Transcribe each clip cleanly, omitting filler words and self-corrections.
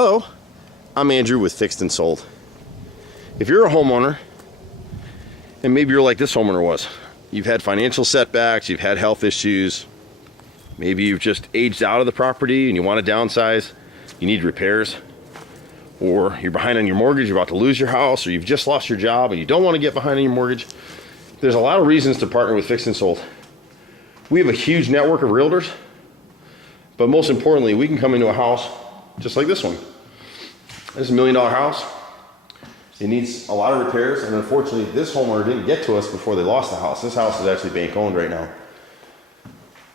Hello, I'm Andrew with Fixed and Sold. If you're a homeowner, and maybe you're like this homeowner was, you've had financial setbacks, you've had health issues, maybe you've just aged out of the property and you want to downsize, you need repairs, or you're behind on your mortgage, you're about to lose your house, or you've just lost your job and you don't want to get behind on your mortgage. There's a lot of reasons to partner with Fixed and Sold. We have a huge network of realtors, but most importantly, we can come into a house just like this one. This is $1 million house. It needs a lot of repairs, and unfortunately, this homeowner didn't get to us before they lost the house. This house is actually bank owned right now,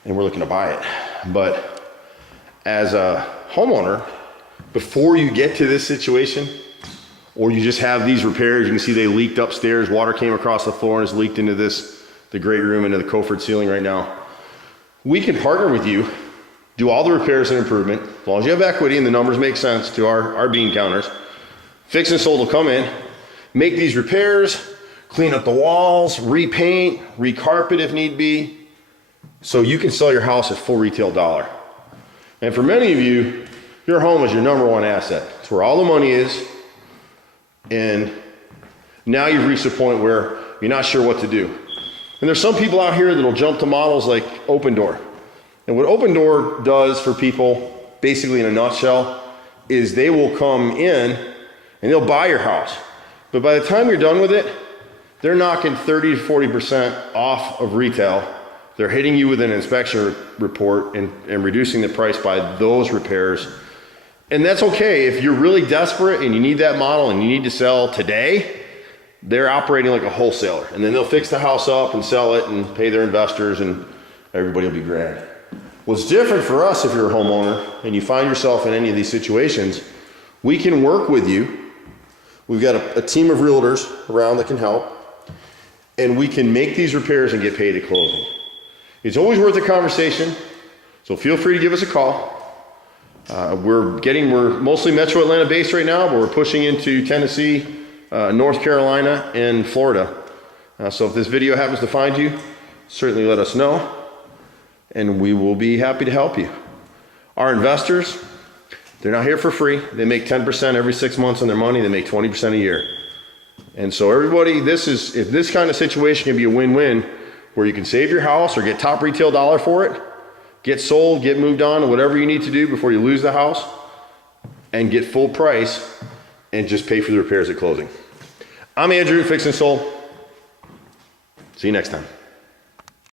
and we're looking to buy it. But as a homeowner, before you get to this situation, or you just have these repairs, you can see they leaked upstairs, water came across the floor and has leaked into the great room, into the Coford ceiling right now. We can partner with you, do all the repairs and improvement, as long as you have equity and the numbers make sense to our bean counters. Fix and Sold will come in, make these repairs, clean up the walls, repaint, recarpet if need be, so you can sell your house at full retail dollar. And for many of you, your home is your number one asset. It's where all the money is, and now you've reached a point where you're not sure what to do. And there's some people out here that'll jump to models like Open Door. And what Open Door does for people, basically in a nutshell, is they will come in and they'll buy your house. But by the time you're done with it, they're knocking 30 to 40% off of retail. They're hitting you with an inspection report and reducing the price by those repairs. And that's okay. If you're really desperate and you need that model and you need to sell today, they're operating like a wholesaler. And then they'll fix the house up and sell it and pay their investors, and everybody will be grand. What's different for us, if you're a homeowner and you find yourself in any of these situations, we can work with you. We've got a team of realtors around that can help, and we can make these repairs and get paid at closing. It's always worth a conversation, so feel free to give us a call. We're mostly Metro Atlanta based right now, but we're pushing into Tennessee, North Carolina, and Florida. So if this video happens to find you, certainly let us know, and we will be happy to help you. Our investors, they're not here for free. They make 10% every 6 months on their money. They make 20% a year. And so everybody, if this kind of situation can be a win-win, where you can save your house or get top retail dollar for it, get sold, get moved on, whatever you need to do before you lose the house, and get full price and just pay for the repairs at closing. I'm Andrew, Fix and Sold. See you next time.